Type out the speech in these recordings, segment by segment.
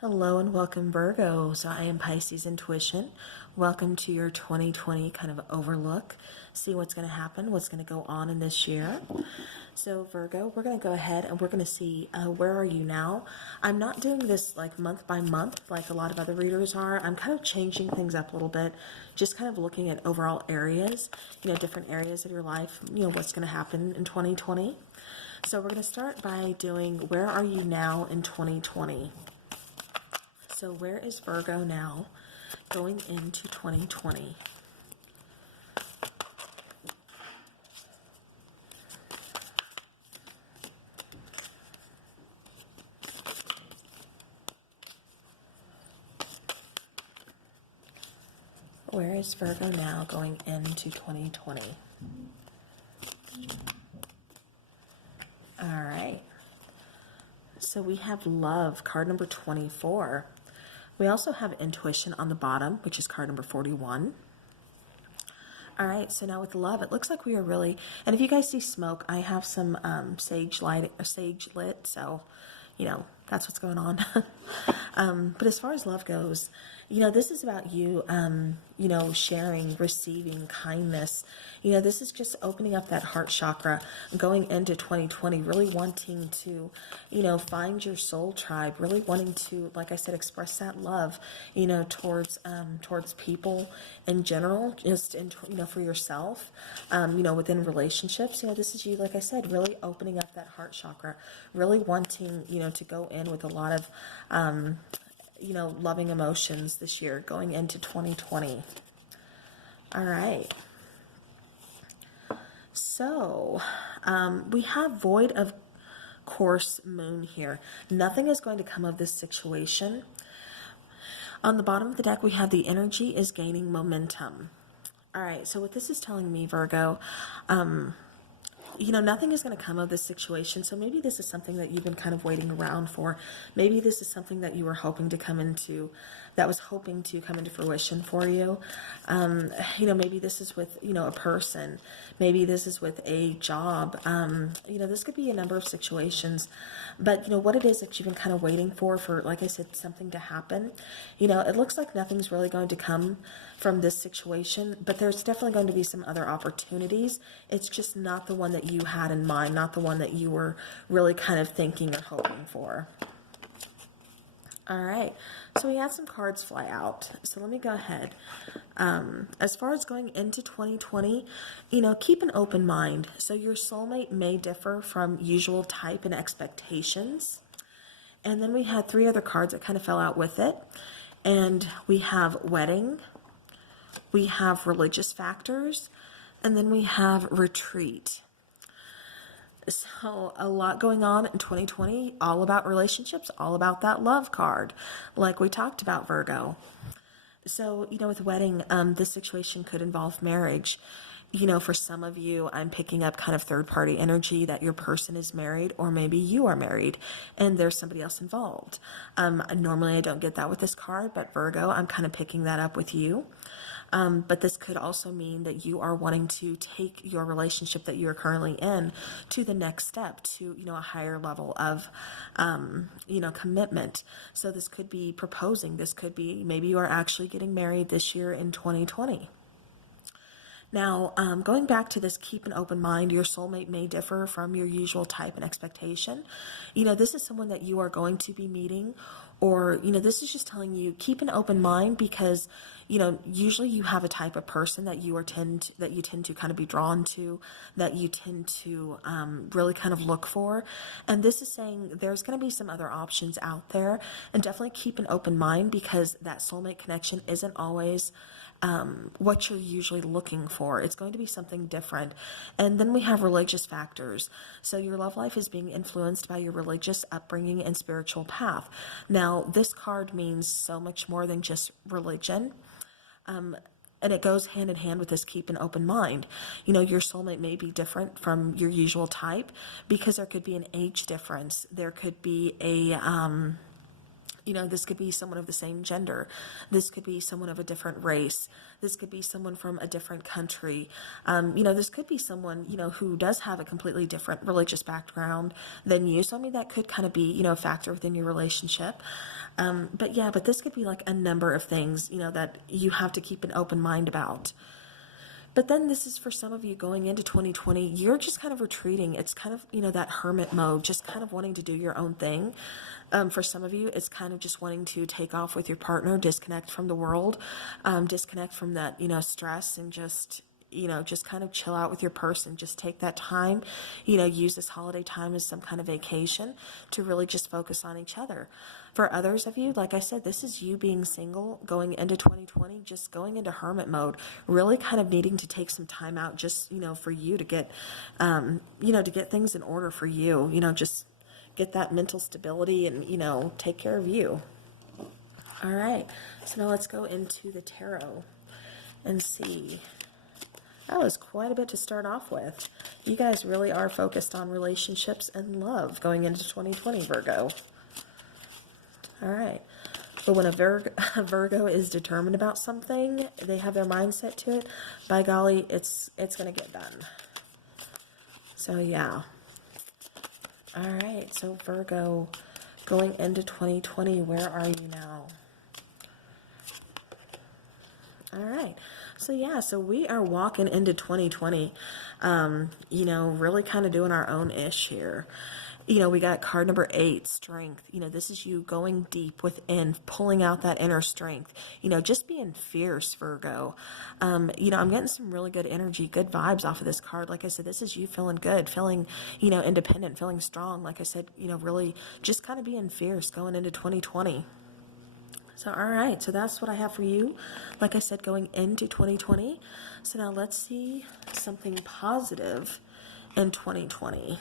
Hello and welcome, Virgo. So I am Pisces Intuition. Welcome to your 2020 kind of overlook. See what's going to happen, what's going to go on in this year. So Virgo, we're going to go ahead and we're going to see where are you now. I'm not doing this like month by month like a lot of other readers are. I'm kind of changing things up a little bit, just kind of looking at overall areas, different areas of your life, what's going to happen in 2020. So we're going to start by doing where are you now in 2020. So where is Virgo now going into 2020? Where is Virgo now going into 2020? All right. So we have love, card number 24. We also have intuition on the bottom, which is card number 41. All right, so now with love, it looks like we are really, and if you guys see smoke, I have some sage light, or sage lit, so, that's what's going on. But as far as love goes, this is about you, sharing, receiving kindness. This is just opening up that heart chakra, going into 2020, really wanting to, find your soul tribe, really wanting to, like I said, express that love, towards people in general, just for yourself, within relationships. This is you, like I said, really opening up that heart chakra, really wanting, to go in with a lot of, loving emotions this year going into 2020. All right. So we have void of course moon here. Nothing is going to come of this situation. On the bottom of the deck, we have the energy is gaining momentum. All right. So what this is telling me, Virgo, nothing is going to come of this situation. So maybe this is something that you've been kind of waiting around for. Maybe this is something that you were hoping to come into, that was hoping to come into fruition for you. Maybe this is with, a person. Maybe this is with a job. This could be a number of situations. But, what it is that you've been kind of waiting for, like I said, something to happen. It looks like nothing's really going to come from this situation, but there's definitely going to be some other opportunities. It's just not the one that you had in mind, not the one that you were really kind of thinking or hoping for. All right, so we had some cards fly out. So let me go ahead. As far as going into 2020, keep an open mind. So your soulmate may differ from usual type and expectations. And then we had three other cards that kind of fell out with it. And we have wedding, we have religious factors, and then we have retreat. So a lot going on in 2020, all about relationships, all about that love card, like we talked about, Virgo. So, with wedding, this situation could involve marriage. For some of you, I'm picking up kind of third-party energy that your person is married, or maybe you are married and there's somebody else involved. Normally I don't get that with this card, but Virgo, I'm kind of picking that up with you. But this could also mean that you are wanting to take your relationship that you're currently in to the next step, to, a higher level of, commitment. So this could be proposing. This could be maybe you are actually getting married this year in 2020. Now, going back to this, keep an open mind. Your soulmate may differ from your usual type and expectation. This is someone that you are going to be meeting, or, this is just telling you, keep an open mind because, usually you have a type of person that you tend to kind of be drawn to, that you tend to really kind of look for. And this is saying there's going to be some other options out there, and definitely keep an open mind because that soulmate connection isn't always what you're usually looking for. It's going to be something different. And then we have religious factors. So your love life is being influenced by your religious upbringing and spiritual path. Now, this card means so much more than just religion. And it goes hand in hand with this keep an open mind. Your soulmate may be different from your usual type because there could be an age difference. There could be a You know, this could be someone of the same gender. This could be someone of a different race. This could be someone from a different country. You know, this could be someone, you know, who does have a completely different religious background than you. So, I mean, that could kind of be, you know, a factor within your relationship. But yeah, but this could be like a number of things, you know, that you have to keep an open mind about. But then this is for some of you going into 2020, you're just kind of retreating. It's kind of, you know, that hermit mode, just kind of wanting to do your own thing. For some of you, it's kind of just wanting to take off with your partner, disconnect from the world, disconnect from that, you know, stress, and just, you know, just kind of chill out with your person. Just take that time, you know, use this holiday time as some kind of vacation to really just focus on each other. For others of you, like I said, this is you being single, going into 2020, just going into hermit mode, really kind of needing to take some time out just, you know, for you to get, you know, to get things in order for you, you know, just get that mental stability and, you know, take care of you. All right, so now let's go into the tarot and see. That was quite a bit to start off with. You guys really are focused on relationships and love going into 2020, Virgo. All right. But when a Virgo is determined about something, they have their mindset to it, by golly, it's going to get done. So, yeah. All right. So, Virgo, going into 2020, where are you now? All right. So, yeah, so we are walking into 2020, you know, really kind of doing our own ish here. You know, we got card number 8, strength. You know, this is you going deep within, pulling out that inner strength. You know, just being fierce, Virgo. You know, I'm getting some really good energy, good vibes off of this card. Like I said, this is you feeling good, feeling, you know, independent, feeling strong. Like I said, you know, really just kind of being fierce going into 2020. So, all right, so that's what I have for you. Like I said, going into 2020. So now let's see something positive in 2020.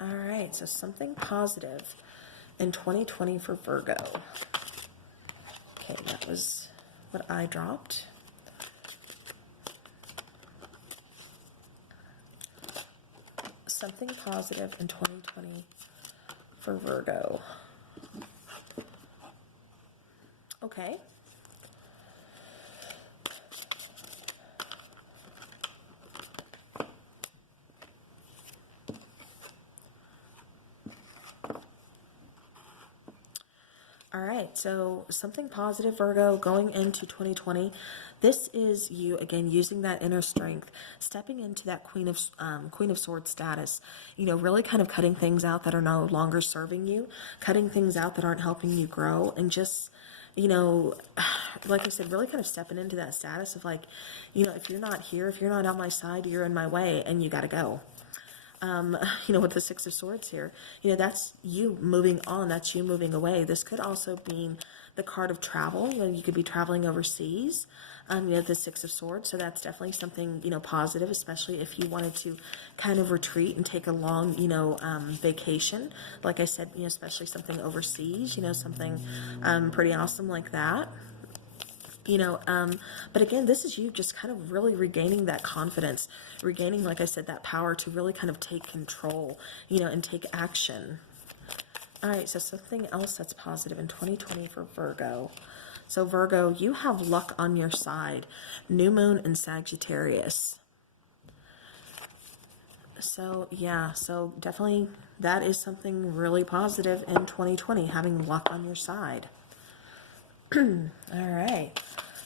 All right, so something positive in 2020 for Virgo. Okay, that was what I dropped. Something positive in 2020 for Virgo. Okay. All right, so something positive, Virgo, going into 2020. This is you, again, using that inner strength, stepping into that Queen of Swords status, you know, really kind of cutting things out that are no longer serving you, cutting things out that aren't helping you grow, and just, you know, like I said, really kind of stepping into that status of like, you know, if you're not here, if you're not on my side, you're in my way, and you got to go. You know, with the 6 of Swords here, you know, that's you moving on, that's you moving away. This could also mean the card of travel. You know, you could be traveling overseas, you know, the 6 of Swords. So that's definitely something, you know, positive, especially if you wanted to kind of retreat and take a long, you know, vacation. Like I said, you know, especially something overseas, you know, something pretty awesome like that. You know, but again, this is you just kind of really regaining that confidence, regaining, like I said, that power to really kind of take control, you know, and take action. All right, so something else that's positive in 2020 for Virgo. So Virgo, you have luck on your side, new moon in Sagittarius. So yeah, so definitely that is something really positive in 2020, having luck on your side. All right,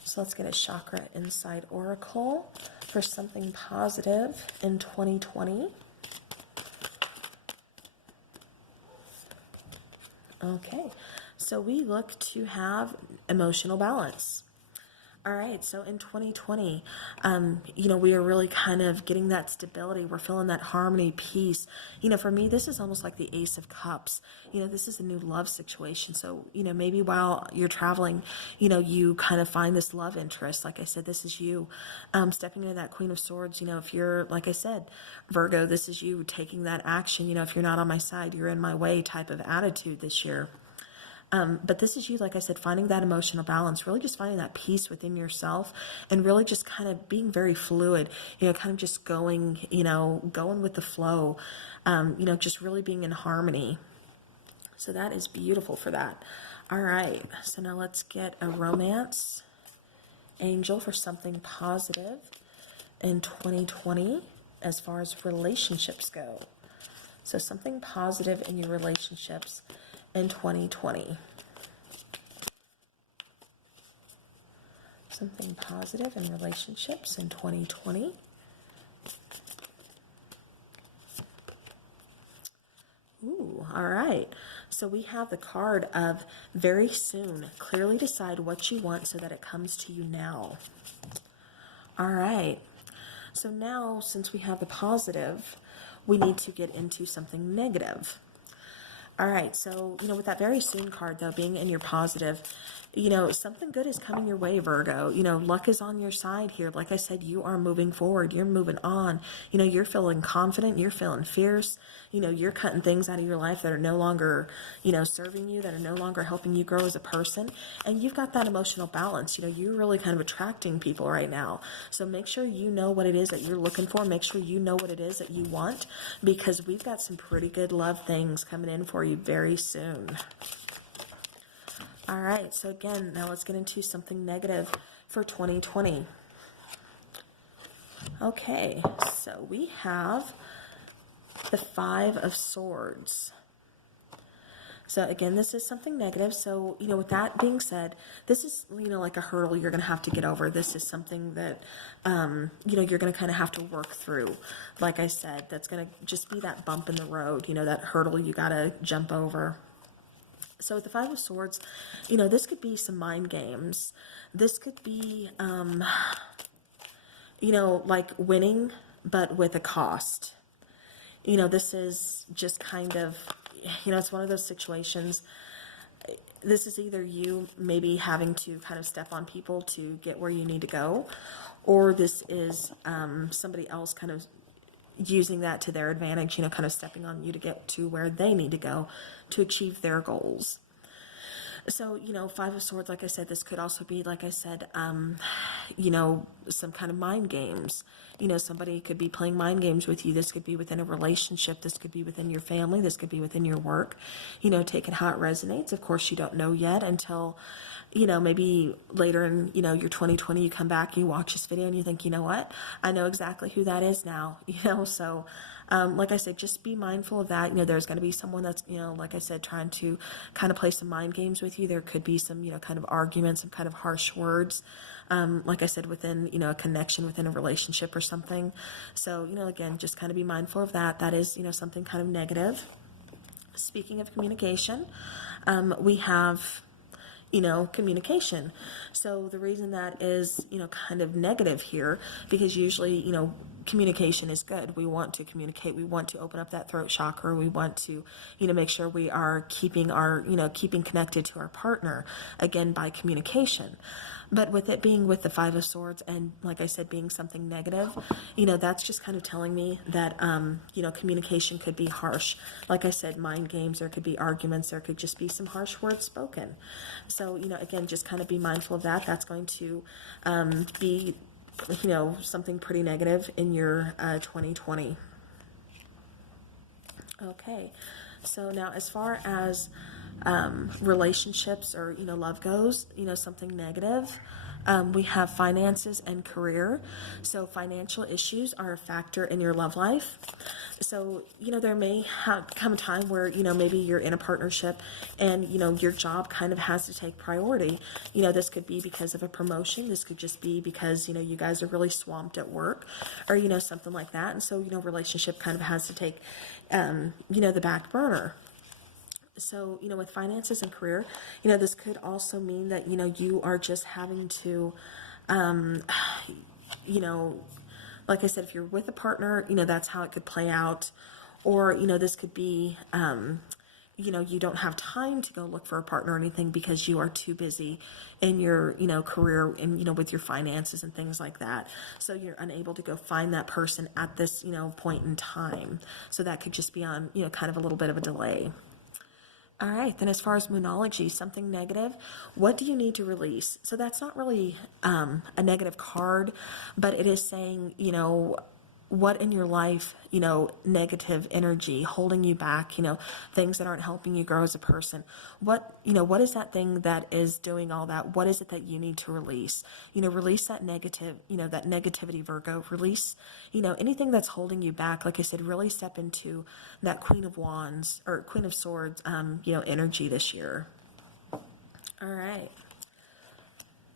so let's get a chakra insight oracle for something positive in 2020. Okay, so we look to have emotional balance. All right, so in 2020, you know, we are really kind of getting that stability. We're feeling that harmony, peace. You know, for me, this is almost like the Ace of Cups. You know, this is a new love situation. So, you know, maybe while you're traveling, you know, you kind of find this love interest. Like I said, this is you stepping into that Queen of Swords. You know, if you're, like I said, Virgo, this is you taking that action. You know, if you're not on my side, you're in my way type of attitude this year. But this is you, like I said, finding that emotional balance, really just finding that peace within yourself, and really just kind of being very fluid, kind of just going, going with the flow, just really being in harmony. So that is beautiful for that. All right, so now let's get a romance angel for something positive in 2020 as far as relationships go. So something positive in your relationships in 2020. Something positive in relationships in 2020. Ooh, all right. So we have the card of very soon. Clearly decide what you want so that it comes to you now. All right. So now, since we have the positive, we need to get into something negative. All right. So, with that very soon card, though, being in your positive, something good is coming your way, Virgo. Luck is on your side here. Like I said, you are moving forward. You're moving on. You're feeling confident. You're feeling fierce. You're cutting things out of your life that are no longer, serving you, that are no longer helping you grow as a person. And you've got that emotional balance. You're really kind of attracting people right now. So make sure you know what it is that you're looking for. Make sure you know what it is that you want, because we've got some pretty good love things coming in for you very soon. All right, so again, now let's get into something negative for 2020. Okay, so we have the 5 of Swords. So again, this is something negative. So, with that being said, this is, like a hurdle you're going to have to get over. This is something that, you're going to kind of have to work through. Like I said, that's going to just be that bump in the road, that hurdle you got to jump over. So with the 5 of Swords, this could be some mind games. This could be, like winning, but with a cost. This is just kind of, it's one of those situations. This is either you maybe having to kind of step on people to get where you need to go, or this is somebody else kind of using that to their advantage, kind of stepping on you to get to where they need to go to achieve their goals. So, 5 of Swords, like I said, this could also be, like I said, some kind of mind games. Somebody could be playing mind games with you. This could be within a relationship. This could be within your family. This could be within your work. Take it how it resonates. Of course, you don't know yet until, maybe later in, your 2020, you come back, you watch this video and you think, you know what? I know exactly who that is now, so... like I said, just be mindful of that. There's going to be someone that's, like I said, trying to kind of play some mind games with you. There could be some, kind of arguments, some kind of harsh words, like I said, within, a connection within a relationship or something. So, again, just kind of be mindful of that. That is, something kind of negative. Speaking of communication, we have... communication. So the reason that is, kind of negative here, because usually, communication is good. We want to communicate. We want to open up that throat chakra. We want to, make sure we are keeping keeping connected to our partner, again, by communication. But with it being with the 5 of Swords and, like I said, being something negative, that's just kind of telling me that, communication could be harsh. Like I said, mind games, there could be arguments, there could just be some harsh words spoken. So, again, just kind of be mindful of that. That's going to be, something pretty negative in your 2020. Okay, so now as far as relationships or love goes, something negative, we have finances and career. So financial issues are a factor in your love life. So there may come a time where maybe you're in a partnership and your job kind of has to take priority. This could be because of a promotion. This could just be because you guys are really swamped at work, or something like that. And so relationship kind of has to take the back burner. So, with finances and career, this could also mean that, you are just having to, like I said, if you're with a partner, that's how it could play out. Or, this could be, you don't have time to go look for a partner or anything because you are too busy in your, career and, with your finances and things like that. So you're unable to go find that person at this, point in time. So that could just be on, kind of a little bit of a delay. All right, then as far as Moonology, something negative, what do you need to release? So that's not really a negative card, but it is saying, you know, what in your life, you know, negative energy holding you back, you know, things that aren't helping you grow as a person. What, you know, what is that thing that is doing all that? What is it that you need to release? You know, release that negative, you know, that negativity, Virgo. Release, you know, anything that's holding you back. Like I said, really step into that Queen of Wands or Queen of Swords, you know, energy this year. All right.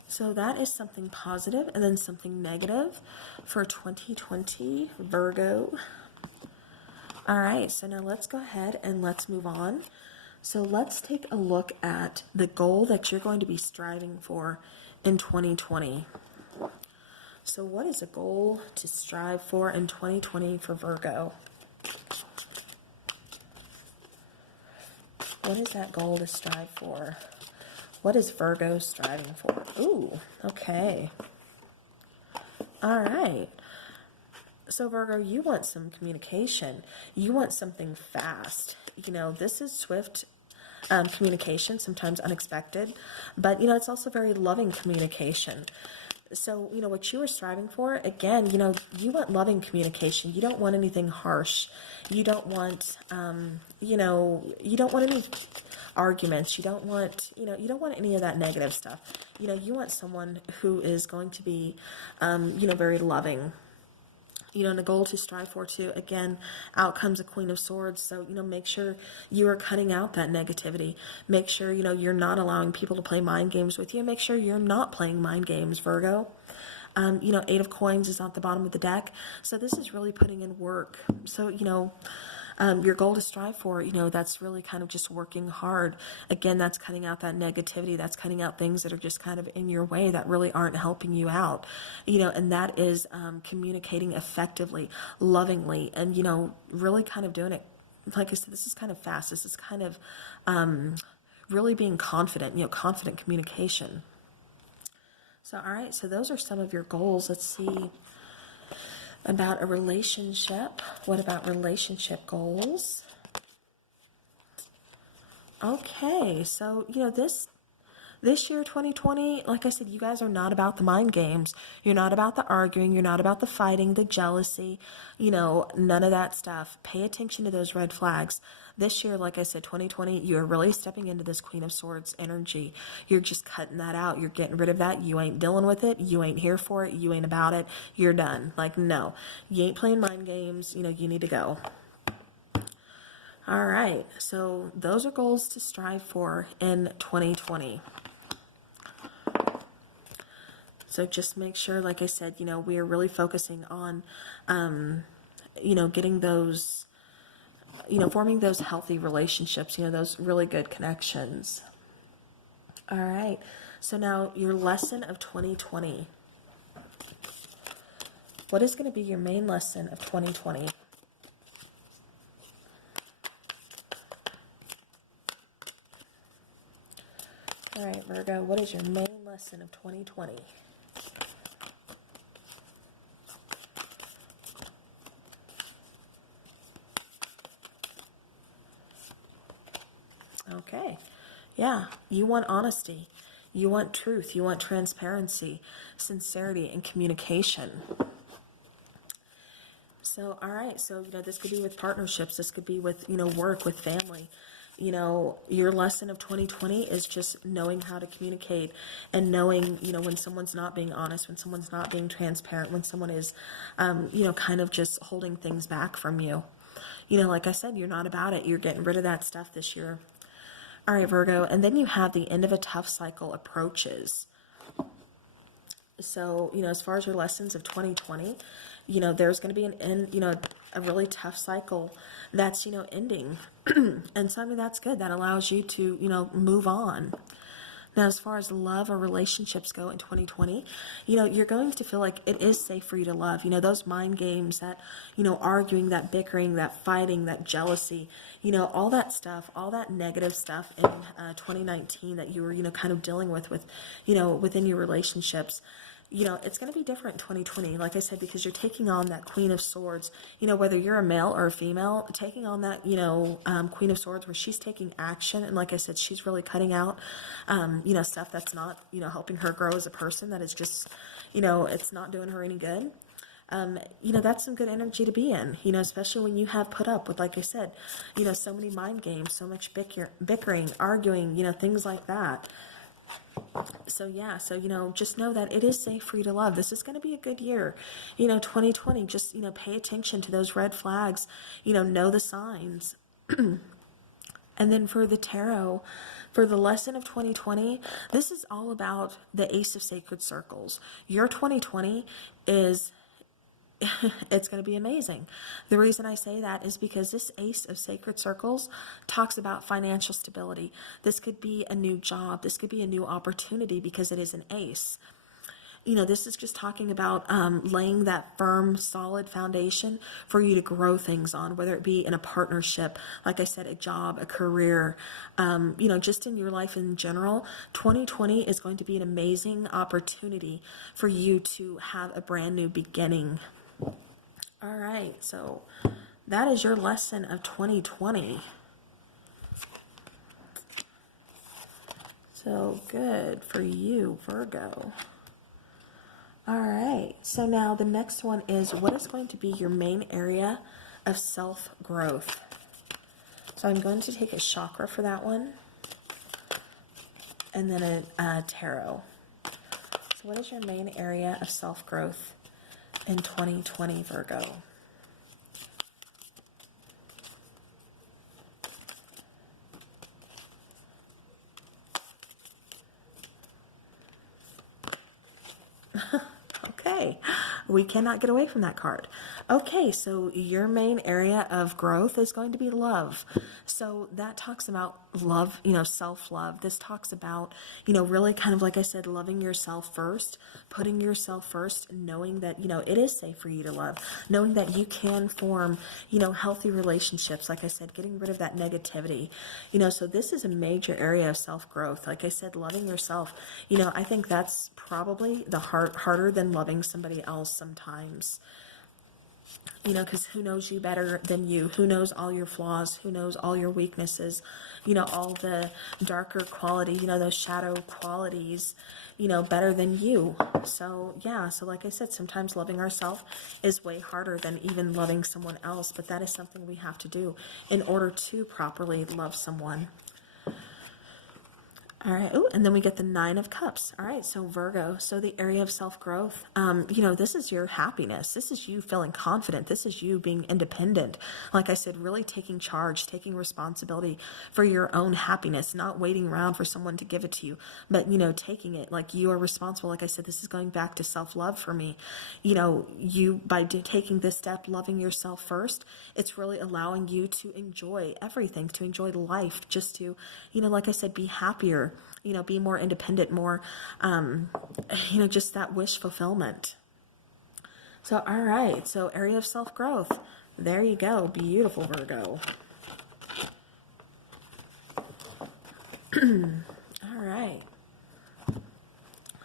So that is something positive, and then something negative for 2020, Virgo. All right, so now let's go ahead and let's move on. So let's take a look at the goal that you're going to be striving for in 2020. So what is a goal to strive for in 2020 for Virgo? What is that goal to strive for? What is Virgo striving for? Ooh, okay. All right. So Virgo, you want some communication. You want something fast. You know, this is swift communication, sometimes unexpected, but, you know, it's also very loving communication. So, you know, what you are striving for, again, you know, you want loving communication. You don't want anything harsh. You don't want, you know, you don't want any arguments. You don't want, you know, you don't want any of that negative stuff. You know, you want someone who is going to be, you know, very loving. You know, and a goal to strive for too. Again, out comes a Queen of Swords. So, you know, make sure you are cutting out that negativity. Make sure, you know, you're not allowing people to play mind games with you. Make sure you're not playing mind games, Virgo. You know, 8 of Coins is at the bottom of the deck. So this is really putting in work. So, you know, your goal to strive for, you know, that's really kind of just working hard. Again, that's cutting out that negativity. That's cutting out things that are just kind of in your way that really aren't helping you out, you know, and that is communicating effectively, lovingly, and, you know, really kind of doing it. Like I said, this is kind of fast. This is kind of really being confident, you know, confident communication. So, all right, so those are some of your goals. Let's see. About a relationship. What about relationship goals? Okay, so, you know, this year, 2020, like I said, you guys are not about the mind games. You're not about the arguing. You're not about the fighting, the jealousy, you know, none of that stuff. Pay attention to those red flags. This year, like I said, 2020, you're really stepping into this Queen of Swords energy. You're just cutting that out. You're getting rid of that. You ain't dealing with it. You ain't here for it. You ain't about it. You're done. Like, no. You ain't playing mind games. You know, you need to go. All right. So those are goals to strive for in 2020. So just make sure, like I said, you know, we are really focusing on, you know, getting those, you know, forming those healthy relationships, you know, those really good connections. All right. So now your lesson of 2020. What is going to be your main lesson of 2020? All right, Virgo, what is your main lesson of 2020? Okay. Yeah, you want honesty. You want truth. You want transparency, sincerity, and communication. So, all right. So, you know, this could be with partnerships. This could be with, you know, work, with family. You know, your lesson of 2020 is just knowing how to communicate and knowing, you know, when someone's not being honest, when someone's not being transparent, when someone is, you know, kind of just holding things back from you. You know, like I said, you're not about it. You're getting rid of that stuff this year. All right, Virgo, and then you have the end of a tough cycle approaches. So, you know, as far as your lessons of 2020, you know, there's going to be an end, you know, a really tough cycle that's, you know, ending. And so, I mean, that's good. That allows you to, you know, move on. Now, as far as love or relationships go in 2020, you know, you're going to feel like it is safe for you to love. You know, those mind games, that, you know, arguing, that bickering, that fighting, that jealousy, you know, all that stuff, all that negative stuff in 2019 that you were, you know, kind of dealing with, you know, within your relationships. you know, it's going to be different in 2020, like I said, because you're taking on that Queen of Swords, you know, whether you're a male or a female, taking on that, you know, Queen of Swords, where she's taking action. And like I said, she's really cutting out, you know, stuff that's not, you know, helping her grow as a person, that is just, you know, it's not doing her any good. You know, that's some good energy to be in, you know, especially when you have put up with, like I said, you know, so many mind games, so much bickering, arguing, you know, things like that. So yeah, so, you know, just know that it is safe for you to love. This is going to be a good year. You know, 2020, just, you know, pay attention to those red flags, you know the signs. And then for the tarot, for the lesson of 2020, this is all about the Ace of Sacred Circles. Your 2020 is it's going to be amazing. The reason I say that is because this Ace of Sacred Circles talks about financial stability. This could be a new job. This could be a new opportunity because it is an ace. You know, this is just talking about laying that firm, solid foundation for you to grow things on, whether it be in a partnership, like I said, a job, a career, you know, just in your life in general. 2020 is going to be an amazing opportunity for you to have a brand new beginning. All right, so that is your lesson of 2020. So good for you, Virgo. All right, so now the next one is, what is going to be your main area of self-growth? So I'm going to take a chakra for that one, and then a tarot. So what is your main area of self-growth in 2020, Virgo? Okay, we cannot get away from that card. Okay, so your main area of growth is going to be love. So that talks about love, you know, self-love. This talks about, you know, really kind of, like I said, loving yourself first, putting yourself first, knowing that, you know, it is safe for you to love, knowing that you can form, you know, healthy relationships. Like I said, getting rid of that negativity, you know, so this is a major area of self-growth. Like I said, loving yourself, you know, I think that's probably the harder than loving somebody else sometimes. You know, because who knows you better than you? Who knows all your flaws? Who knows all your weaknesses? You know, all the darker qualities, you know, those shadow qualities, you know, better than you. So, yeah, so like I said, sometimes loving ourselves is way harder than even loving someone else, but that is something we have to do in order to properly love someone. All right. Oh, and then we get the Nine of Cups. All right. So Virgo, so the area of self-growth, you know, this is your happiness. This is you feeling confident. This is you being independent. Like I said, really taking charge, taking responsibility for your own happiness, not waiting around for someone to give it to you, but, you know, taking it like you are responsible. Like I said, this is going back to self-love for me. You know, you, by taking this step, loving yourself first, it's really allowing you to enjoy everything, to enjoy life, just to, you know, like I said, be happier, you know, be more independent, more, you know, just that wish fulfillment. So, all right. So area of self-growth. There you go. Beautiful, Virgo. All right.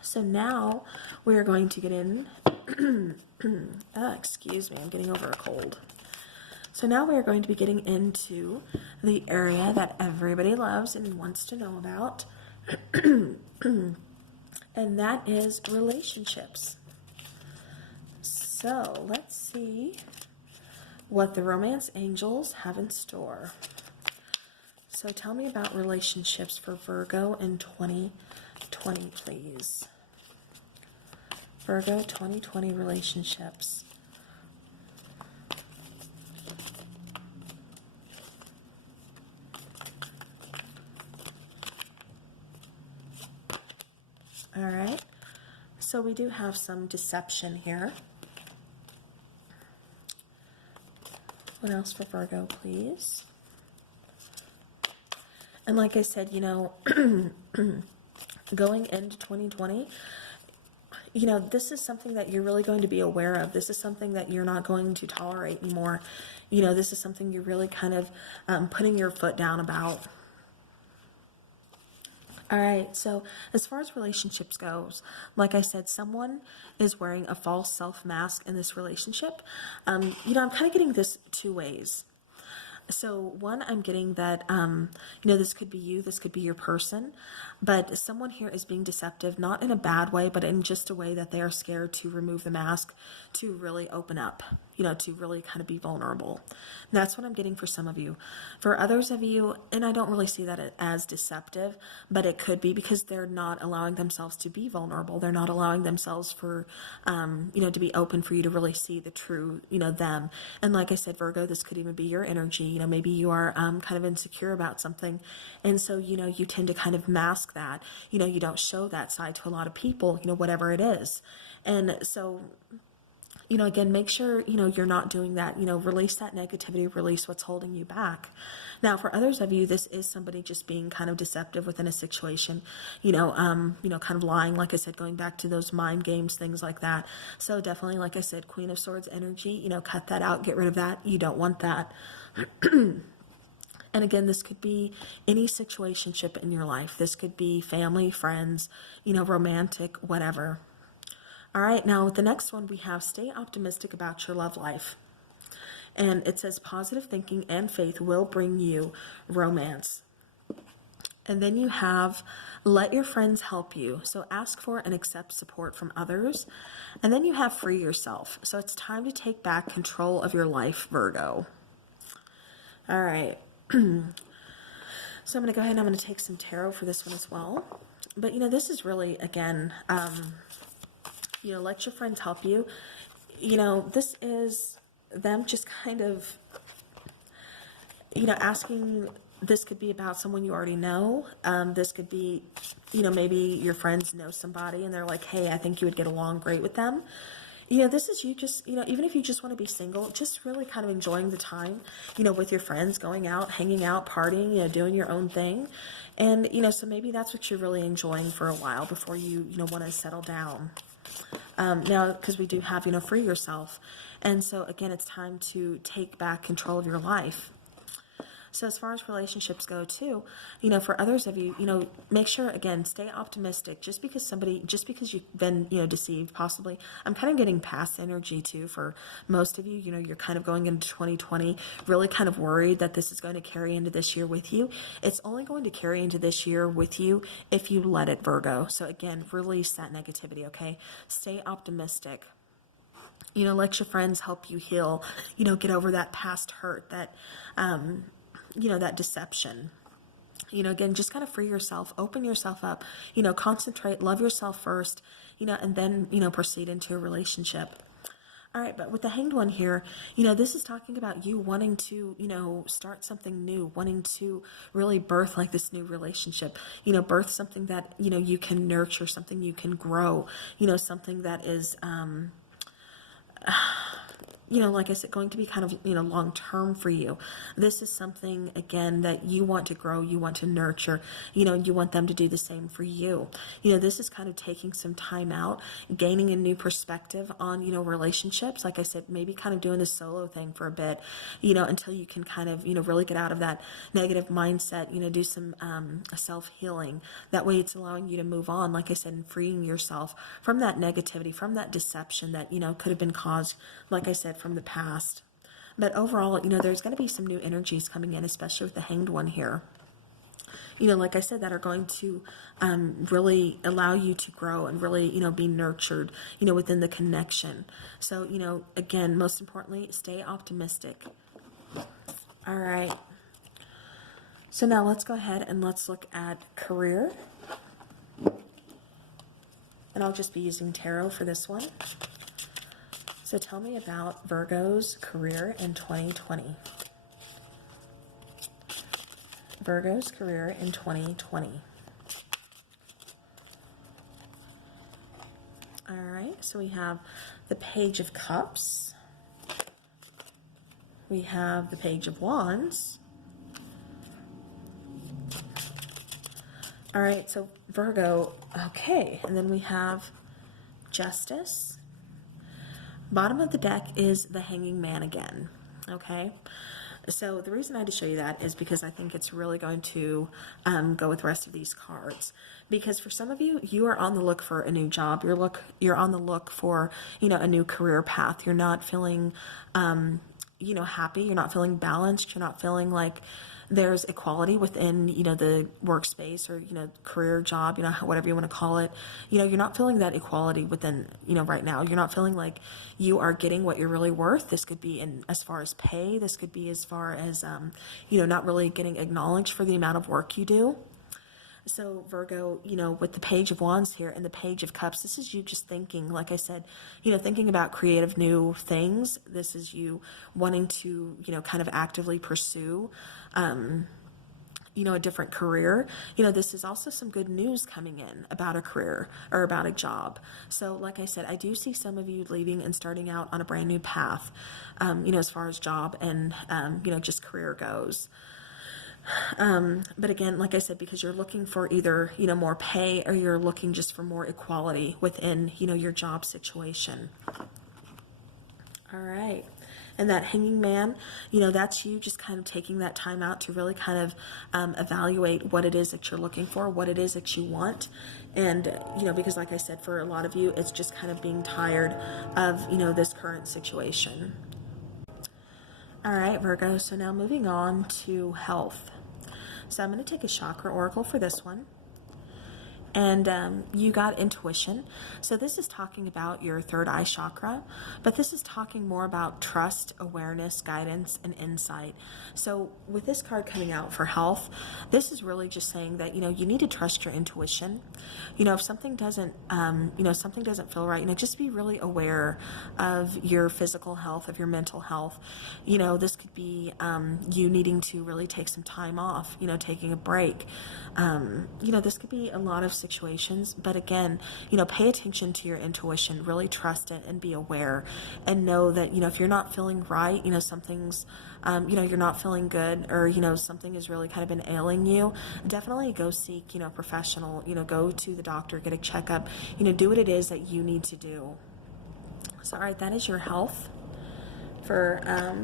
So now we're going to get in. Excuse me. I'm getting over a cold. So now we are going to be getting into the area that everybody loves and wants to know about. And that is relationships. So let's see what the romance angels have in store. So tell me about relationships for Virgo in 2020, please. Virgo 2020 relationships. All right, so we do have some deception here. What else for Virgo, please? And like I said, you know, going into 2020, you know, this is something that you're really going to be aware of. This is something that you're not going to tolerate anymore. You know, this is something you're really kind of putting your foot down about. All right, so as far as relationships goes, like I said, someone is wearing a false self mask in this relationship. I'm kind of getting this two ways. So one, I'm getting that, this could be you, this could be your person, but someone here is being deceptive, not in a bad way, but in just a way that they are scared to remove the mask, to really open up, to really kind of be vulnerable. And that's what I'm getting for some of you. For others of you, and I don't really see that as deceptive, but it could be because they're not allowing themselves to be vulnerable. They're not allowing themselves for, to be open for you to really see the true, them. And like I said, Virgo, this could even be your energy. Maybe you are kind of insecure about something. And so, you tend to kind of mask that. You don't show that side to a lot of people, whatever it is. And so, again, make sure, you're not doing that. Release that negativity, release what's holding you back. Now, for others of you, this is somebody just being kind of deceptive within a situation, kind of lying, like I said, going back to those mind games, things like that. So definitely, like I said, Queen of Swords energy, cut that out, get rid of that. You don't want that. And again, this could be any situationship in your life. This could be family, friends, romantic, whatever. All right, now with the next one, we have stay optimistic about your love life. And it says positive thinking and faith will bring you romance. And then you have let your friends help you. So ask for and accept support from others. And then you have free yourself. So it's time to take back control of your life, Virgo. All right. So I'm going to go ahead and I'm going to take some tarot for this one as well. But, this is really, again, let your friends help you. This is them just kind of, asking. This could be about someone you already know. This could be, maybe your friends know somebody and they're like, hey, I think you would get along great with them. This is you just, even if you just want to be single, just really kind of enjoying the time, with your friends, going out, hanging out, partying, doing your own thing. And, so maybe that's what you're really enjoying for a while before you, want to settle down. Now, because we do have, free yourself. And so, again, it's time to take back control of your life. So as far as relationships go too, for others of you, make sure, again, stay optimistic. Just because you've been, deceived possibly. I'm kind of getting past energy too for most of you. You're kind of going into 2020, really kind of worried that this is going to carry into this year with you. It's only going to carry into this year with you if you let it, Virgo. So again, release that negativity, okay? Stay optimistic. Let your friends help you heal, get over that past hurt, that, that deception. Again, just kind of free yourself, open yourself up, concentrate, love yourself first, and then, proceed into a relationship. All right, but with the Hanged One here, this is talking about you wanting to, start something new, wanting to really birth like this new relationship, birth something that, you can nurture, something you can grow, something that is, like I said, going to be kind of, long term for you. This is something, again, that you want to grow, you want to nurture, you want them to do the same for you. This is kind of taking some time out, gaining a new perspective on, relationships. Like I said, maybe kind of doing a solo thing for a bit, until you can kind of, really get out of that negative mindset, do some self-healing. That way it's allowing you to move on, like I said, and freeing yourself from that negativity, from that deception that, could have been caused, like I said, from the past. But overall, there's going to be some new energies coming in, especially with the Hanged One here. Like I said, that are going to really allow you to grow and really, be nurtured, within the connection. So, again, most importantly, stay optimistic. All right. So now let's go ahead and let's look at career. And I'll just be using tarot for this one. So tell me about Virgo's career in 2020. Virgo's career in 2020. All right, so we have the Page of Cups. We have the Page of Wands. All right, so Virgo, okay, and then we have Justice. Bottom of the deck is the Hanging Man again, okay? So the reason I had to show you that is because I think it's really going to go with the rest of these cards. Because for some of you, you are on the look for a new job. You're on the look for, a new career path. You're not feeling, happy. You're not feeling balanced. You're not feeling like there's equality within, the workspace or, career job, whatever you want to call it. You're not feeling that equality within, right now. You're not feeling like you are getting what you're really worth. This could be in as far as pay. This could be as far as, not really getting acknowledged for the amount of work you do. So Virgo, with the Page of Wands here and the Page of Cups, this is you just thinking, like I said, thinking about creative new things. This is you wanting to, kind of actively pursue, a different career. This is also some good news coming in about a career or about a job. So like I said, I do see some of you leaving and starting out on a brand new path, as far as job and, just career goes. But again, like I said, because you're looking for either, more pay or you're looking just for more equality within, your job situation. All right. And that Hanging Man, that's you just kind of taking that time out to really kind of evaluate what it is that you're looking for, what it is that you want. And, because like I said, for a lot of you, it's just kind of being tired of, this current situation. All right, Virgo, so now moving on to health. So I'm going to take a chakra oracle for this one. And you got intuition. So this is talking about your third eye chakra, but this is talking more about trust, awareness, guidance, and insight. So with this card coming out for health, this is really just saying that, you need to trust your intuition. If something doesn't, something doesn't feel right, just be really aware of your physical health, of your mental health. This could be you needing to really take some time off, taking a break. This could be a lot of situations, but again, pay attention to your intuition, really trust it and be aware and know that, if you're not feeling right, something's, you're not feeling good or, something has really kind of been ailing you, definitely go seek, professional, go to the doctor, get a checkup, do what it is that you need to do. So, all right, that is your health for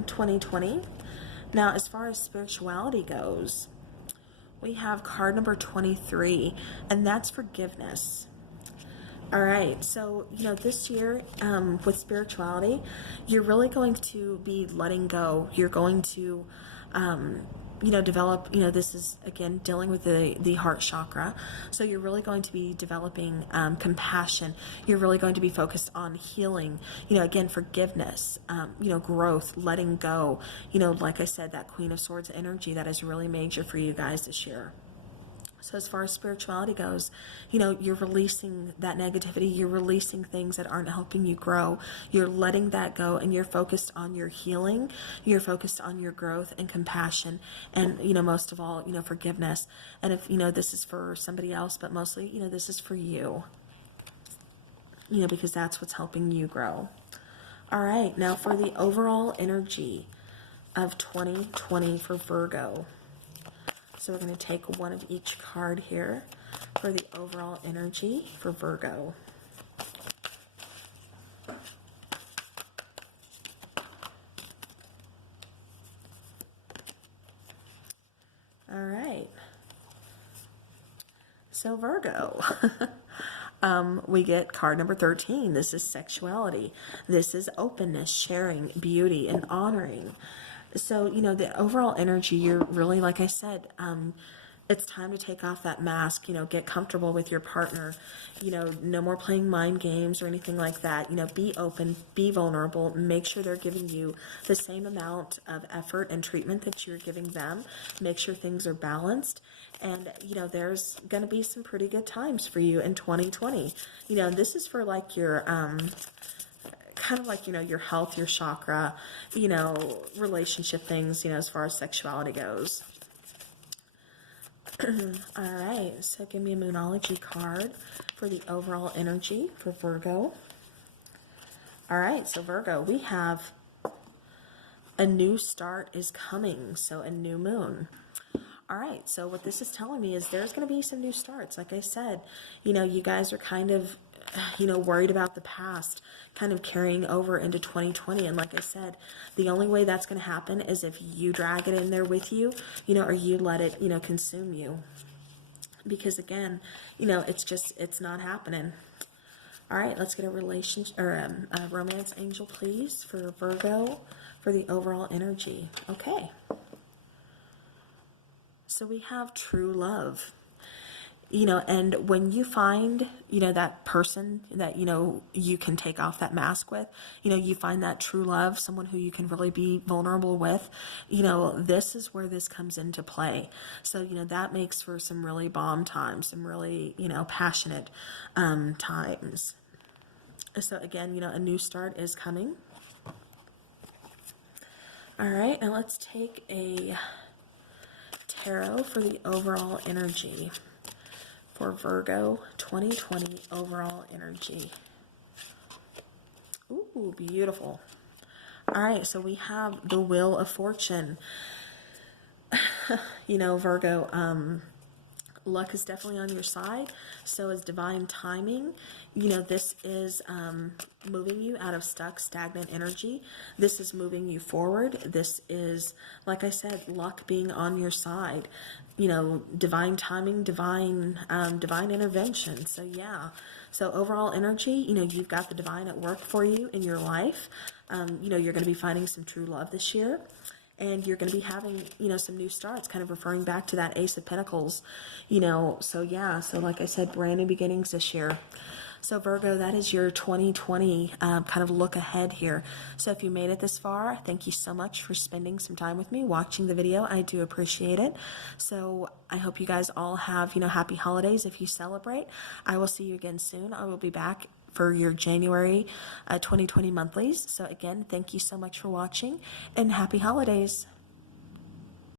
2020. Now, as far as spirituality goes, we have card number 23, and that's forgiveness. All right, so, this year with spirituality, you're really going to be letting go. You're going to, develop, this is, again, dealing with the heart chakra. So you're really going to be developing compassion. You're really going to be focused on healing, again, forgiveness, growth, letting go. Like I said, that Queen of Swords energy, that is really major for you guys this year. So as far as spirituality goes, you're releasing that negativity. You're releasing things that aren't helping you grow. You're letting that go, and you're focused on your healing. You're focused on your growth and compassion, and, most of all, forgiveness. And if, this is for somebody else, but mostly, this is for you, because that's what's helping you grow. All right, now for the overall energy of 2020 for Virgo. So we're going to take one of each card here for the overall energy for Virgo. All right. So Virgo, we get card number 13. This is sexuality. This is openness, sharing, beauty, and honoring. So, the overall energy, you're really, like I said, it's time to take off that mask, get comfortable with your partner, no more playing mind games or anything like that, be open, be vulnerable, make sure they're giving you the same amount of effort and treatment that you're giving them, make sure things are balanced, and, there's going to be some pretty good times for you in 2020. This is for like your, kind of like, your health, your chakra, relationship things, as far as sexuality goes. All right, so give me a Moonology card for the overall energy for Virgo. All right, so Virgo, we have a new start is coming, so a new moon. All right, so what this is telling me is there's going to be some new starts. Like I said, you guys are kind of worried about the past kind of carrying over into 2020. And like I said, the only way that's going to happen is if you drag it in there with you, or you let it, consume you. Because again, it's not happening. All right, let's get a relationship or a romance angel, please, for Virgo for the overall energy. Okay. So we have true love. And when you find, that person that, you can take off that mask with, you find that true love, someone who you can really be vulnerable with, this is where this comes into play. So, that makes for some really bomb times, some really, passionate times. So again, a new start is coming. All right, now let's take a tarot for the overall energy for Virgo 2020 overall energy. Ooh, beautiful. All right, so we have the Wheel of Fortune. Virgo, luck is definitely on your side. So is divine timing. This is moving you out of stuck, stagnant energy. This is moving you forward. This is, like I said, luck being on your side. Divine timing, divine intervention. So yeah. So overall energy, you've got the divine at work for you in your life. You're going to be finding some true love this year. And you're going to be having, some new starts, kind of referring back to that Ace of Pentacles, so yeah, so like I said, brand new beginnings this year. So Virgo, that is your 2020 kind of look ahead here. So if you made it this far, thank you so much for spending some time with me, watching the video. I do appreciate it. So I hope you guys all have, happy holidays if you celebrate. I will see you again soon. I will be back for your January 2020 monthlies. So again, thank you so much for watching and happy holidays.